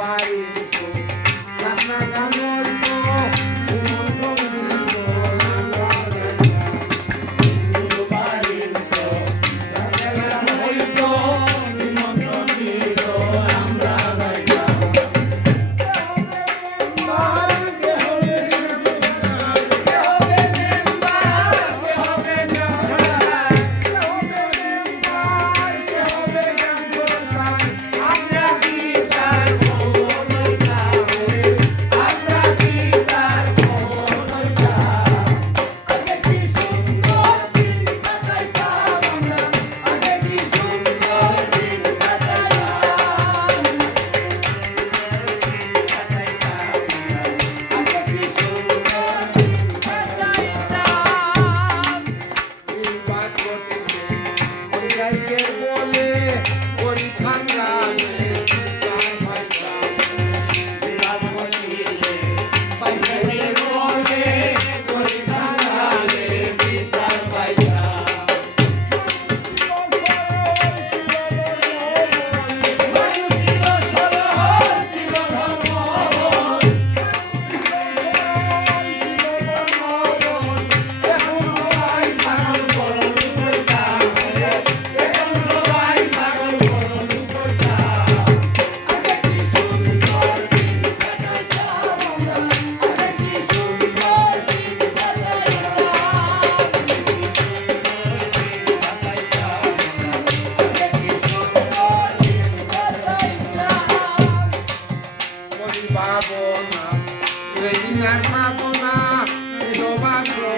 everybody. Ah, don't bro.